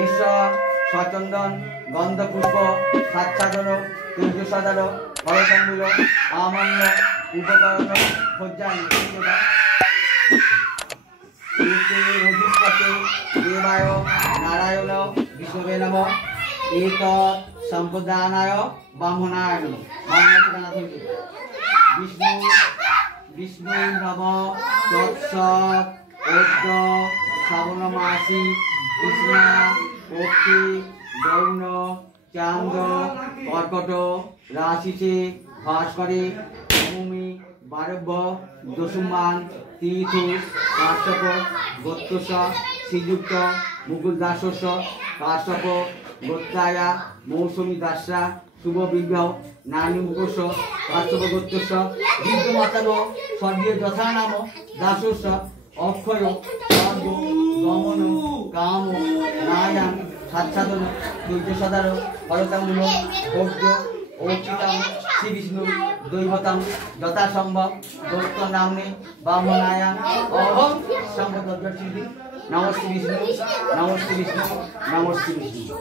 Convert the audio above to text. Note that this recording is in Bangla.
ঈশ সচন্দন গন্ধপুষ্প সাচ্ছাদন তেজসাদার হরতাম্বুল আমান্য উপকরণ ভোজ্যান অধিপতে দেবায় নারায়ণ বিষ্ণুবে নম এক সম্প্রদানায় ব্রাহ্মণায় নম। বিষ্ণু বিষ্ণু নম তৎসৎ ওদ্য শ্রাবণমাসি কৃষ্ণা পক্ষী গৌণ চান্দ কর্কট রাশিতে ভাস্করে ভূমি বারব্য দশমান তীর্থ কাশ্যপ গোত্রস শ্রীযুক্ত মুকুল দাসস্য কাশ্যপ গোত্রায়া মৌসুমী দাসরা শুভ বিবাহ নানী মুখস কাশ্যপ গোত্রস্য বিদ্যমাতার স্বর্গীয় যথা নাম দাসস্য অক্ষয় স্বর্গ গমন কাম নায়াম সাচ্ছাদন দুর্যসদার হরতামূল ভোগ্য অর্চিতাম শ্রী বিষ্ণু দৈবতাম যথাসম্ভব দত্ত নামনে ব্রাহ্মণায়াম অহম সম্পদ। নমস্তে বিষ্ণু নমস্তে বিষ্ণু নমস্তে বিষ্ণু।